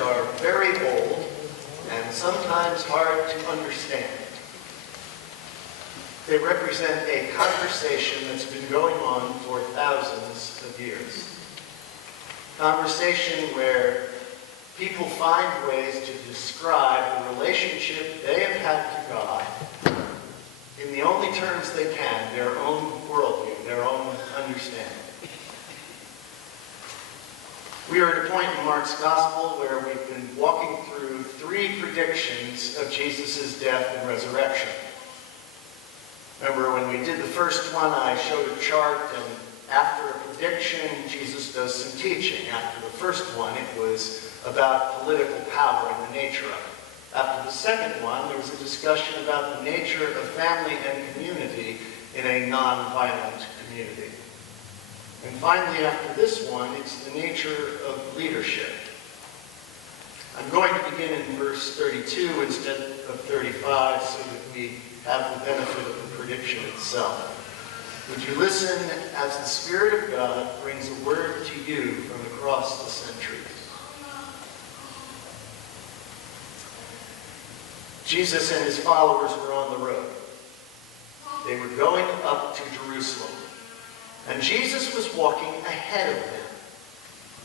are very old and sometimes hard to understand. They represent a conversation that's been going on for thousands of years. Conversation where people find ways to describe the relationship they have had to God in the only terms they can, their own worldview, their own understanding. We are at a point in Mark's Gospel where we've been walking through 3 predictions of Jesus' death and resurrection. Remember, when we did the first one, I showed a chart, and after a prediction, Jesus does some teaching. After the first one, it was about political power and the nature of it. After the second one, there was a discussion about the nature of family and community in a non-violent community. And finally, after this one, it's the nature of leadership. I'm going to begin in verse 32 instead of 35 so that we have the benefit of the prediction itself. Would you listen as the Spirit of God brings a word to you from across the centuries? Jesus and his followers were on the road. They were going up to Jerusalem. And Jesus was walking ahead of them.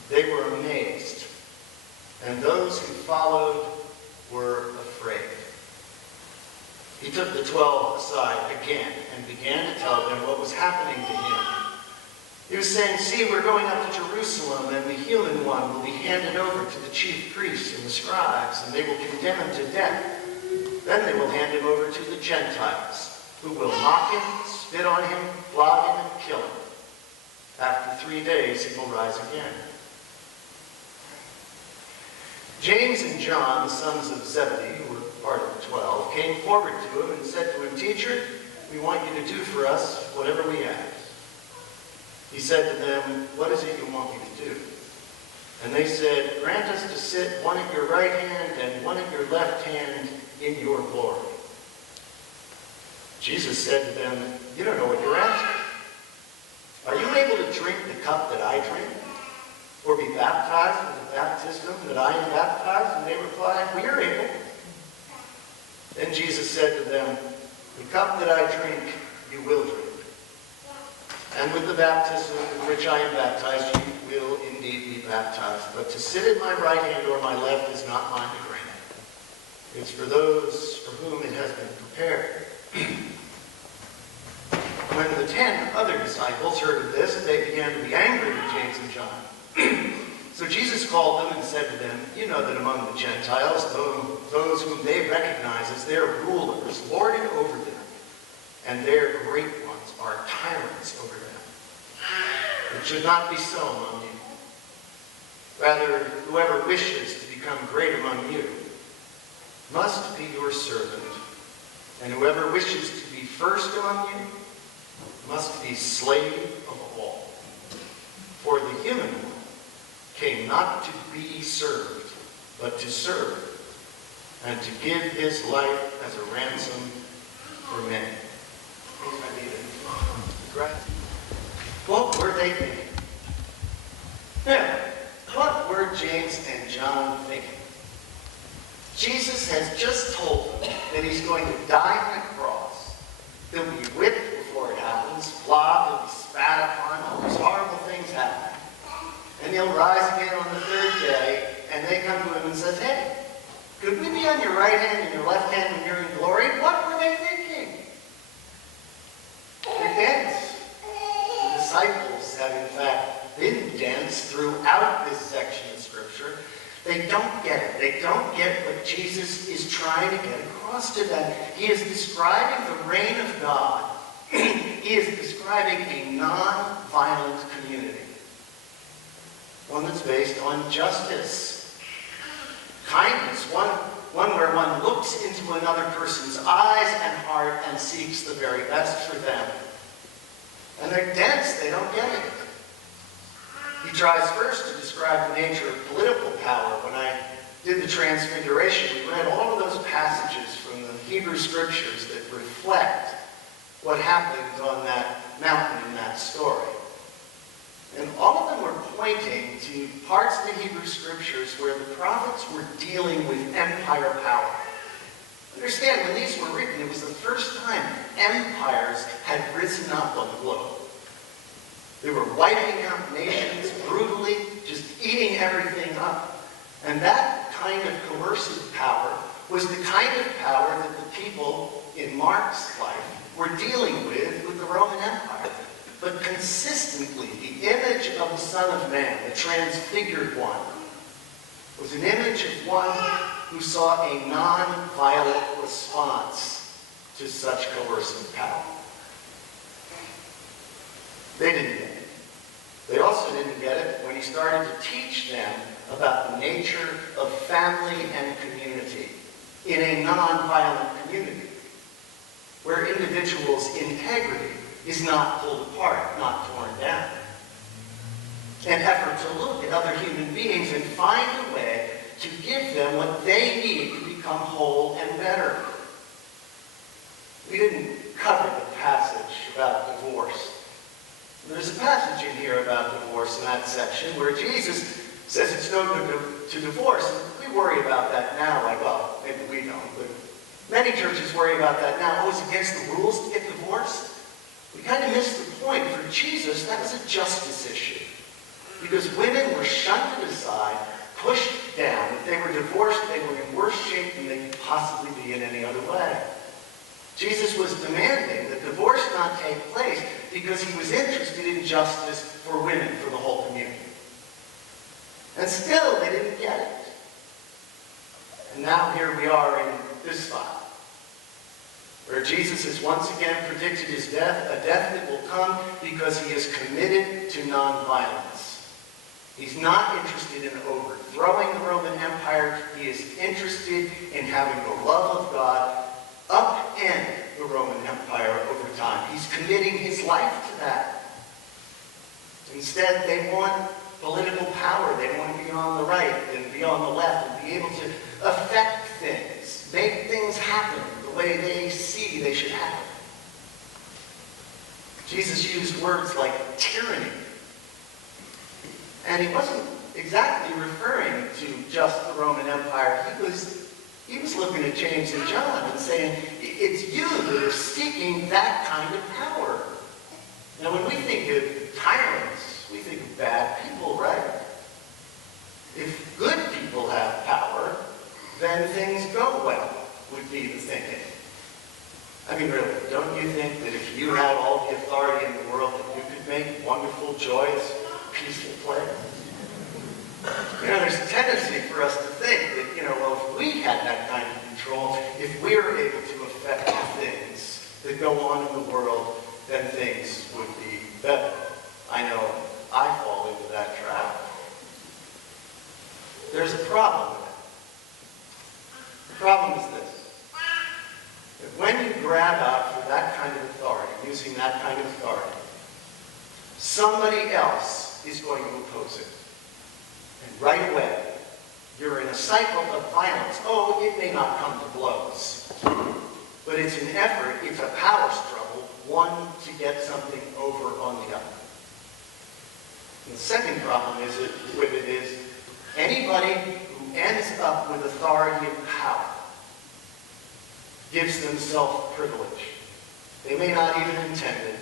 They were amazed. And those who followed were afraid. He took the 12 aside again and began to tell them what was happening to him. He was saying, see, we're going up to Jerusalem, and the human one will be handed over to the chief priests and the scribes, and they will condemn him to death. Then they will hand him over to the Gentiles, who will mock him, spit on him, flog him, and kill him. After 3 days, he will rise again. James and John, the sons of Zebedee, who were part of the 12, came forward to him and said to him, Teacher, we want you to do for us whatever we ask. He said to them, what is it you want me to do? And they said, grant us to sit one at your right hand and one at your left hand in your glory. Jesus said to them, you don't know what you're asking. Are you able to drink the cup that I drink? Or be baptized with the baptism that I am baptized? And they replied, we are able. Then Jesus said to them, the cup that I drink, you will drink. And with the baptism with which I am baptized, you will indeed be baptized. But to sit at my right hand or my left is not mine to grant. It's for those for whom it has been prepared. When the 10 other disciples heard of this, they began to be angry with James and John. So Jesus called them and said to them, you know that among the Gentiles, those whom they recognize as their rulers, lord it over them, and their great ones are tyrants over them. It should not be so among you. Rather, whoever wishes to become great among you must be your servant, and whoever wishes to be first among you must be slave of all. For the human one came not to be served, but to serve, and to give his life as a ransom for many. What were they thinking? Now, what were James and John thinking? Jesus has just told them that he's going to die on the cross. He'll be whipped before it happens, flogged, he'll be spat upon, all these horrible things happen. And he'll rise again on the 3rd day, and they come to him and says, hey, could we be on your right hand and your left hand when you're in glory? What were they thinking? They're dense. The disciples have, in fact, been dense throughout this section of Scripture. They don't get it. They don't get what Jesus is trying to get across to them. He is describing the reign of God. He is describing a non-violent community. One that's based on justice, kindness, one where one looks into another person's eyes and heart and seeks the very best for them. And they're dense. They don't get it. He tries first to describe the nature of political power. When I did the Transfiguration, we read all of those passages from the Hebrew Scriptures that reflect what happened on that mountain in that story. And all of them were pointing to parts of the Hebrew Scriptures where the prophets were dealing with empire power. Understand, when these were written, it was the first time empires had risen up on the globe. They were wiping out nations brutally, just eating everything up. And that kind of coercive power was the kind of power that the people in Mark's life were dealing with the Roman Empire. But consistently, the image of the Son of Man, the transfigured one, was an image of one who saw a non-violent response to such coercive power. They didn't get it. They also didn't get it when he started to teach them about the nature of family and community in a non-violent community, where individuals' integrity is not pulled apart, not torn down. An effort to look at other human beings and find a way to give them what they need to become whole and better. We didn't cover the passage about divorce. There's a passage in here about divorce in that section where Jesus says it's no good to divorce. And we worry about that now, like, well, maybe we don't, but many churches worry about that now. Oh, it's against the rules to get divorced? We kind of missed the point. For Jesus, that was a justice issue. Because women were shunted aside, pushed down. If they were divorced, they were in worse shape than they could possibly be in any other way. Jesus was demanding that divorce not take place because he was interested in justice for women, for the whole community. And still, they didn't get it. And now here we are in this spot, where Jesus has once again predicted his death, a death that will come because he is committed to nonviolence. He's not interested in overthrowing the Roman Empire. He is interested in having the love of God upend the Roman Empire over time. He's committing his life to that. Instead, they want political power. They want to be on the right and be on the left and be able to affect things, make things happen the way they see they should happen. Jesus used words like tyranny. And he wasn't exactly referring to just the Roman Empire. He was looking at James and John and saying, it's you that are seeking that kind of power. Now, when we think of tyrants, we think of bad people, right? If good people have power, then things go well, would be the thinking. I mean, really, don't you think that if you had all the authority in the world, that you could make wonderful, joyous, peaceful place? You know, there's a tendency for us to think that, well, if we had that kind of control, if we were able to affect the things that go on in the world, then things would be better. I know I fall into that trap. There's a problem with it. The problem is this. That when you grab out for that kind of authority, using that kind of authority, somebody else is going to oppose it. And right away, you're in a cycle of violence. Oh, it may not come to blows, but it's an effort, it's a power struggle, one to get something over on the other. And the second problem with it is anybody who ends up with authority and power gives themselves privilege. They may not even intend it,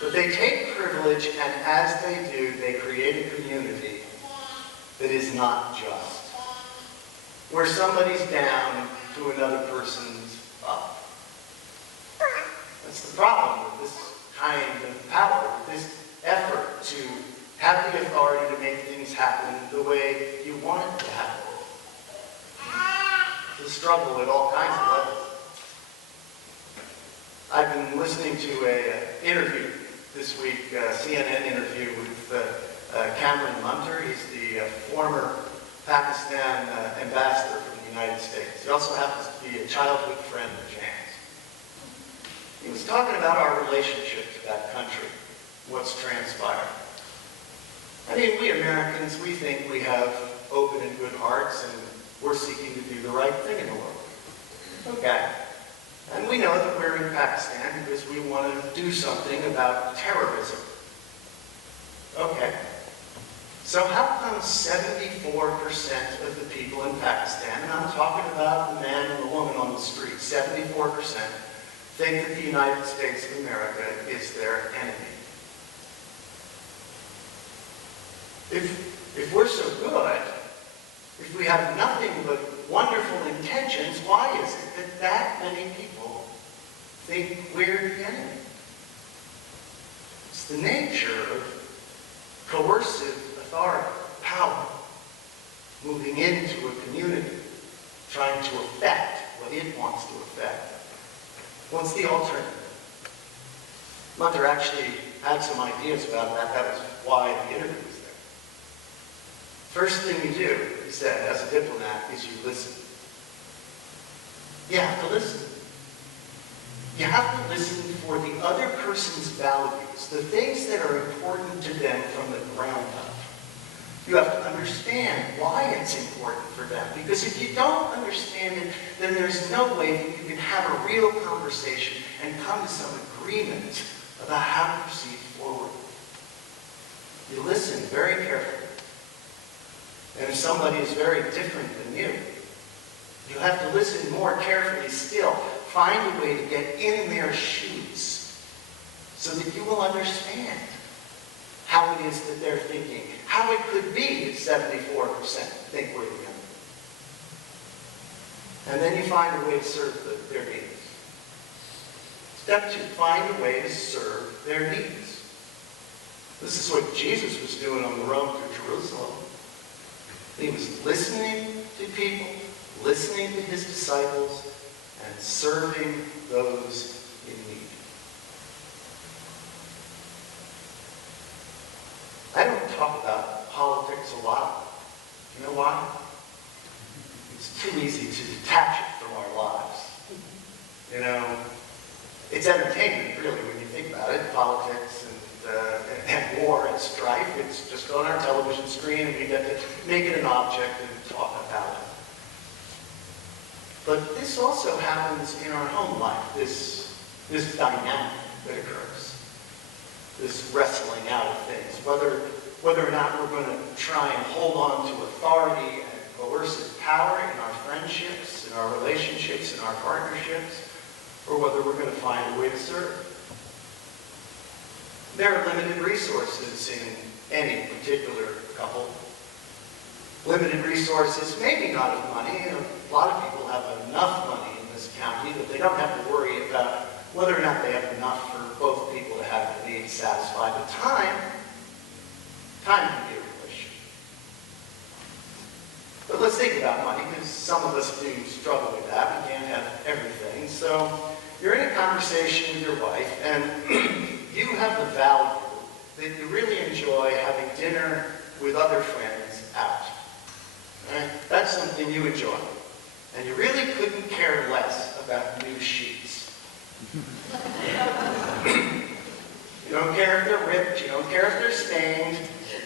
but they take privilege, and as they do, they create a community that is not just, where somebody's down to another person's up. That's the problem with this kind of power, with this effort to have the authority to make things happen the way you want it to happen. It's a struggle at all kinds of levels. I've been listening to an interview this week, a CNN interview with Cameron Munter. He's the former Pakistan ambassador from the United States. He also happens to be a childhood friend of James. He was talking about our relationship to that country, what's transpired. I mean, we Americans, we think we have open and good hearts, and we're seeking to do the right thing in the world. Okay. And we know that we're in Pakistan because we want to do something about terrorism. Okay. So how come 74% of the people in Pakistan, and I'm talking about the man and the woman on the street, 74% think that the United States of America is their enemy? If we're so good, if we have nothing but wonderful intentions, why is it that many people think we're the enemy? It's the nature of coercive authority, power, moving into a community, trying to affect what it wants to affect. What's the alternative? Mother actually had some ideas about that. That was why the interview was there. First thing you do, he said, as a diplomat, is you listen. You have to listen. You have to listen for the other person's values, the things that are important to them from the ground up. You have to understand why it's important for them. Because if you don't understand it, then there's no way that you can have a real conversation and come to some agreement about how to proceed forward. You listen very carefully. And if somebody is very different than you, you have to listen more carefully still. Find a way to get in their shoes so that you will understand how it is that they're thinking, how it could be that 74% think we're the enemy. And then you find a way to serve their needs. Step 2, find a way to serve their needs. This is what Jesus was doing on the road to Jerusalem. He was listening to people, listening to his disciples, and serving those in need. I don't talk about politics a lot. You know why? It's too easy to detach it from our lives. You know, it's entertainment, really, when you think about it. Politics and war and strife. It's just on our television screen, and we get to make it an object and talk about it. But this also happens in our home life, this dynamic that occurs, this wrestling out of things, whether or not we're going to try and hold on to authority and coercive power in our friendships, in our relationships, in our partnerships, or whether we're going to find a way to serve. There are limited resources in any particular couple. Limited resources, maybe not of money. A lot of people have enough money in this county that they don't have to worry about whether or not they have enough for both people to have their needs satisfied. But time can be a real issue. But let's think about money, because some of us do struggle with that. We can't have everything. So you're in a conversation with your wife, and you have the value that you really enjoy having dinner with other friends out. Right? That's something you enjoy. And you really couldn't care less about new sheets. You don't care if they're ripped, you don't care if they're stained.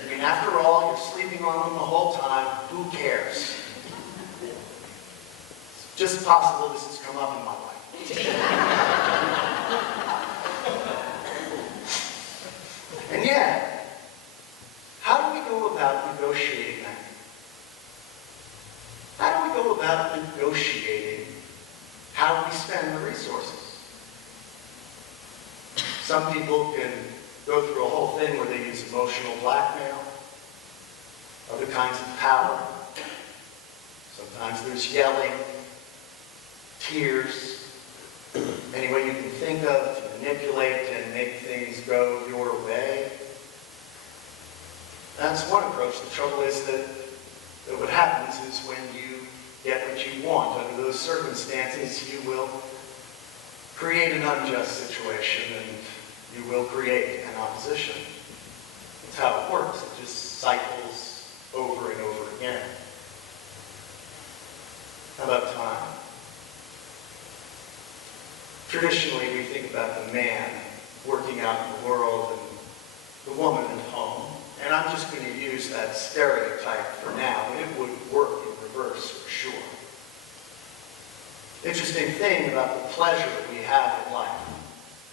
I mean, after all, you're sleeping on them the whole time. Who cares? It's just possible this has come up in my life. And yet, how do we go about negotiating that? How do we go about negotiating how we spend the resources? Some people can go through a whole thing where they use emotional blackmail, other kinds of power. Sometimes there's yelling, tears, any way you can think of to manipulate and make things go your way. That's one approach. The trouble is that what happens is when you get what you want under those circumstances, you will create an unjust situation and you will create an opposition. That's how it works. It just cycles over and over again. How about time? Traditionally, we think about the man working out in the world and the woman at home. And I'm just going to use that stereotype for now, but it would work in reverse for sure. Interesting thing about the pleasure we have in life,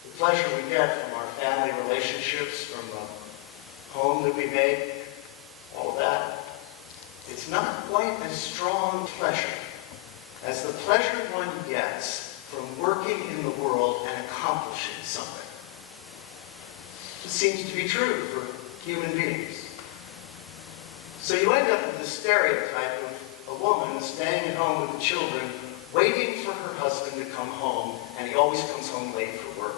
the pleasure we get from our family relationships, from the home that we make, all of that, it's not quite as strong pleasure as the pleasure one gets from working in the world and accomplishing something. It seems to be true for human beings. So you end up with the stereotype of a woman staying at home with the children, waiting for her husband to come home, and he always comes home late for work.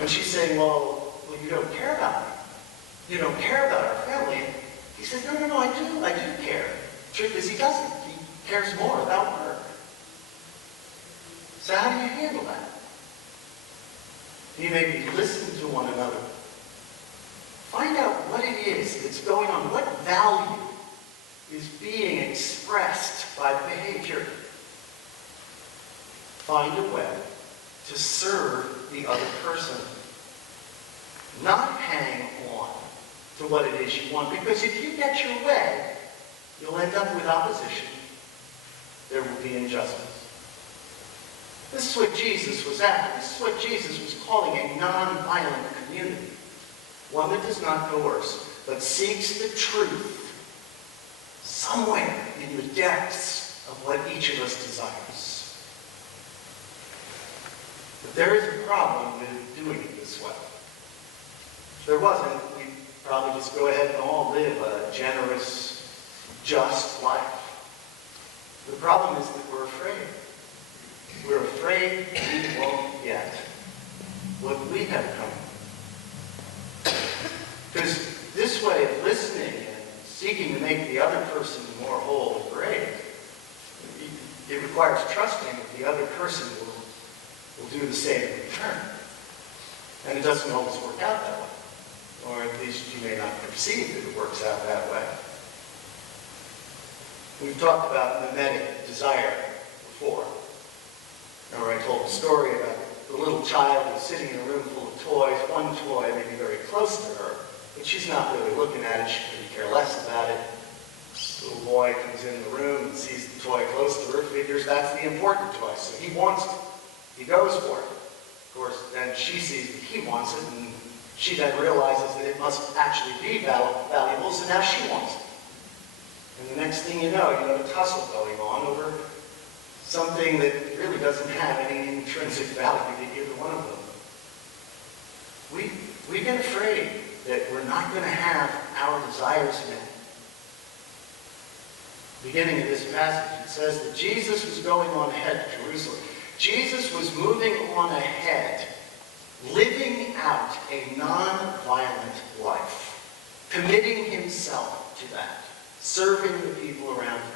And she's saying, well, you don't care about me. You don't care about our family. He says, no, I do care. The truth is he doesn't. He cares more about work. So how do you handle that? You maybe listen to one another. Find out what it is that's going on. What value is being expressed by the behavior? Find a way to serve the other person. Not hang on to what it is you want. Because if you get your way, you'll end up with opposition. There will be injustice. This is what Jesus was after. This is what Jesus was calling a non-violent community. One that does not coerce, but seeks the truth somewhere in the depths of what each of us desires. But there is a problem with doing it this way. If there wasn't, we'd probably just go ahead and all live a generous, just life. The problem is that we're afraid. We're afraid we won't get what we have coming. Because this way of listening and seeking to make the other person more whole and great, it requires trusting that the other person will do the same in return. And it doesn't always work out that way. Or at least you may not perceive that it works out that way. We've talked about mimetic desire before. Remember I told the story about the little child who's sitting in a room full of toys. One toy may be very close to her, but she's not really looking at it. She couldn't care less about it. This little boy comes in the room and sees the toy close to her, figures that's the important toy, so he wants it. He goes for it. Of course, then she sees that he wants it, and she then realizes that it must actually be valuable, so now she wants it. And the next thing you know, you have a tussle going on over something that really doesn't have any intrinsic value to either one of them. We get afraid that we're not going to have our desires met. Beginning of this passage, it says that Jesus was going on ahead to Jerusalem. Jesus was moving on ahead, living out a non-violent life, committing himself to that, serving the people around him.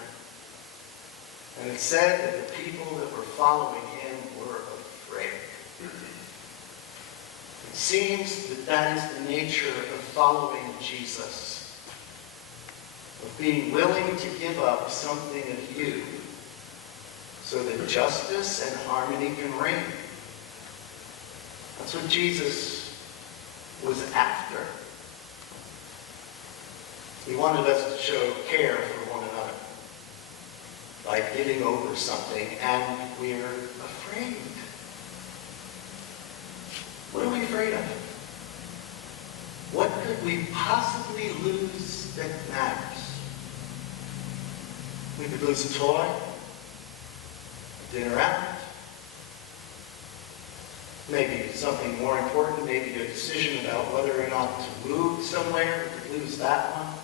And it said that the people that were following him were afraid. It seems that that is the nature of following Jesus, of being willing to give up something of you so that justice and harmony can reign. That's what Jesus was after. He wanted us to show care for one another by giving over something, and we're afraid. What are we afraid of? What could we possibly lose that matters? We could lose a toy, a dinner out, maybe something more important, maybe a decision about whether or not to move somewhere. We could lose that one.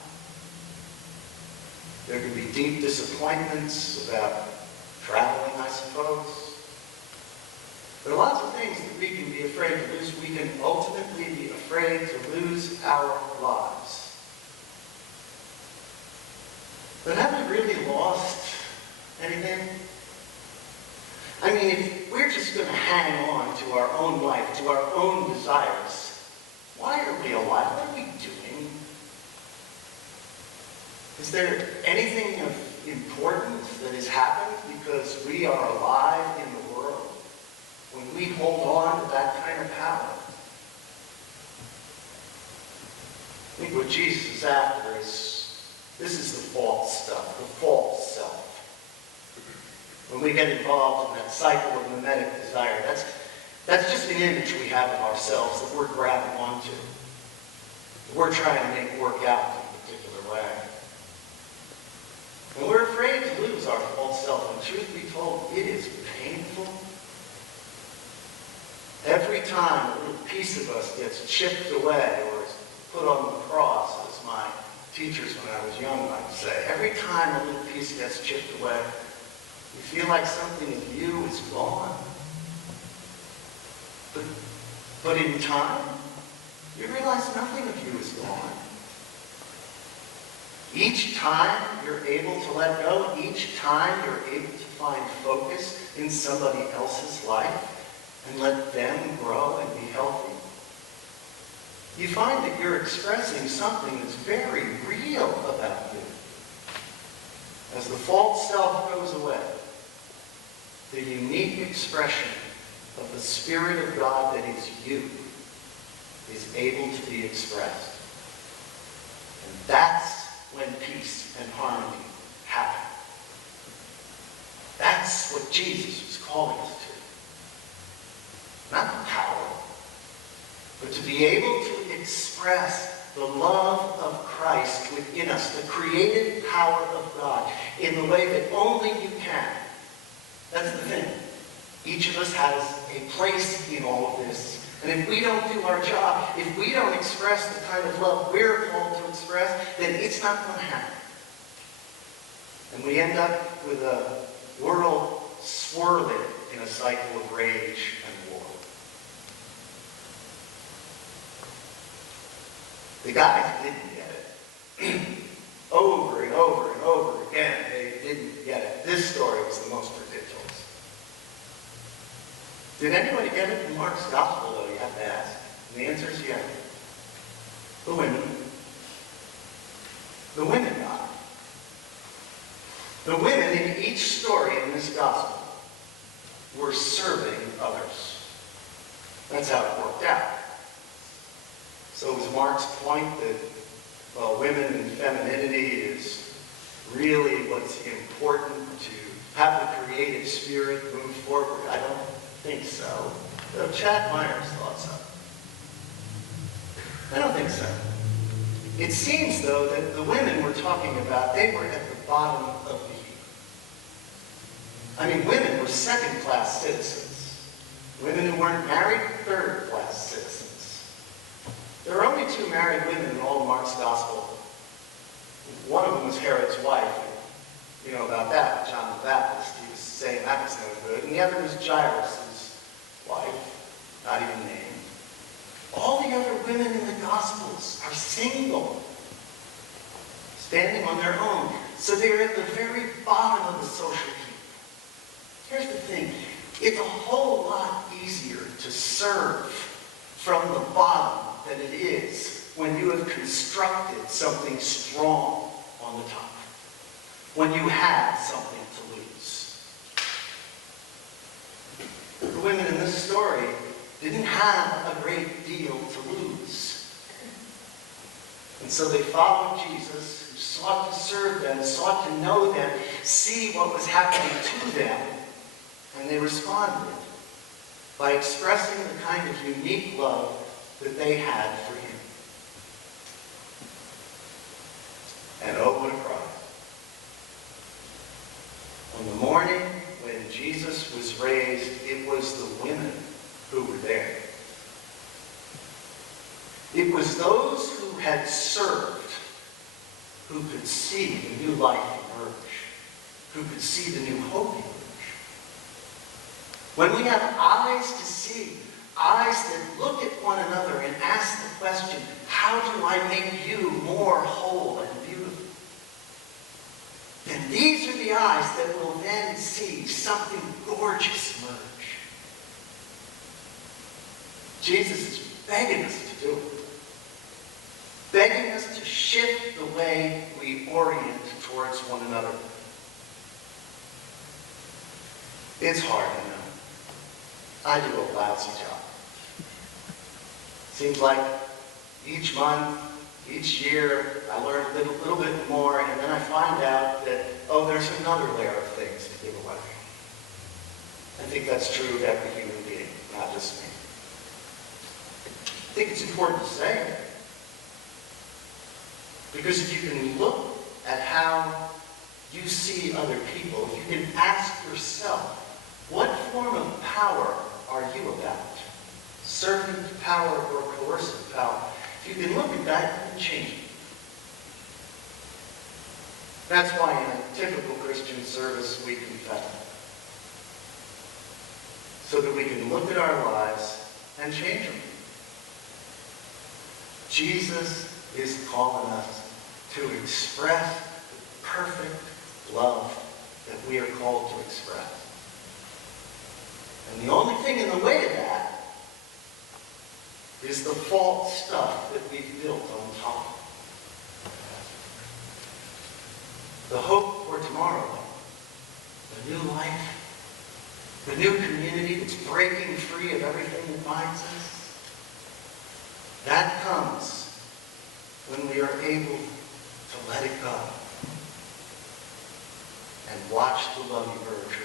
There could be deep disappointments about traveling, I suppose. There are lots of things that we can be afraid to lose. We can ultimately be afraid to lose our lives. But have we really lost anything? I mean, if we're just going to hang on to our own life, to our own desires, why are we alive? What are we doing? Is there anything of importance that has happened because we are alive in the world when we hold on to that kind of power? I think what Jesus is after is, this is the false stuff, the false self. When we get involved in that cycle of mimetic desire, that's just an image we have of ourselves that we're grabbing onto. we're trying to make work out in a particular way. And we're afraid to lose our false self. And truth be told, it is painful. Every time a little piece of us gets chipped away or is put on the cross, as my teachers when I was young might say, every time a little piece gets chipped away, you feel like something of you is gone. But in time, you realize nothing of you is gone. Each time you're able to let go, each time you're able to find focus in somebody else's life and let them grow and be healthy, you find that you're expressing something that's very real about you. As the false self goes away, the unique expression of the Spirit of God that is you is able to be expressed. And that's when peace and harmony happen. That's what Jesus was calling us to. Not the power, but to be able to express the love of Christ within us, the creative power of God, in the way that only you can. That's the thing. Each of us has a place in all of this. And if we don't do our job, if we don't express the kind of love we're called to express, then it's not going to happen. And we end up with a world swirling in a cycle of rage and war. The guys didn't get it. Over and over and over again, they didn't get it. This story was the most ridiculous. Did anybody get it in Mark's gospel, though? You have to ask. And the answer is yes. The women. The women got it. The women in each story in this gospel were serving others. That's how it worked out. So was Mark's point that, well, women and femininity is really what's important to have the creative spirit move forward? I don't think so. Though Chad Myers thought so. I don't think so. It seems, though, that the women we're talking about, they were at the bottom of the heap. I mean, women were second-class citizens. Women who weren't married, third-class citizens. There are only 2 married women in all of Mark's gospel. One of them was Herod's wife. You know about that, John the Baptist. He was saying that was no good. And the other was Jairus' wife, not even named. All the other women in the Gospels are single, standing on their own. So they're at the very bottom of the social heap. Here's the thing. It's a whole lot easier to serve from the bottom than it is when you have constructed something strong on the top. When you have something to lose. The women in this story didn't have a great deal to lose. And so they followed Jesus, who sought to serve them, sought to know them, see what was happening to them, and they responded by expressing the kind of unique love that they had for him. And oh, what a cry. On the morning when Jesus was raised, it was the women who were there. It was those who had served who could see the new life emerge, who could see the new hope emerge. When we have eyes to see, eyes that look at one another and ask the question, how do I make you more whole and beautiful? And these are the eyes that will then see something gorgeous emerge. Jesus is begging us to do it. Begging us to shift the way we orient towards one another. It's hard, I know. I do a lousy job. Seems like each month, each year, I learn a little bit more, and then I find out that, oh, there's another layer of things to give away. I think that's true of every human being, not just me. I think it's important to say it. Because if you can look at how you see other people, if you can ask yourself, what form of power are you about? Servant power or coercive power? If you can look at that, you can change it. That's why in a typical Christian service we confess. So that we can look at our lives and change them. Jesus is calling us to express the perfect love that we are called to express. And the only thing in the way of that is the false stuff that we've built on top. The hope for tomorrow, the new life, the new community that's breaking free of everything that binds us, that comes when we are able to let it go and watch the love you earn.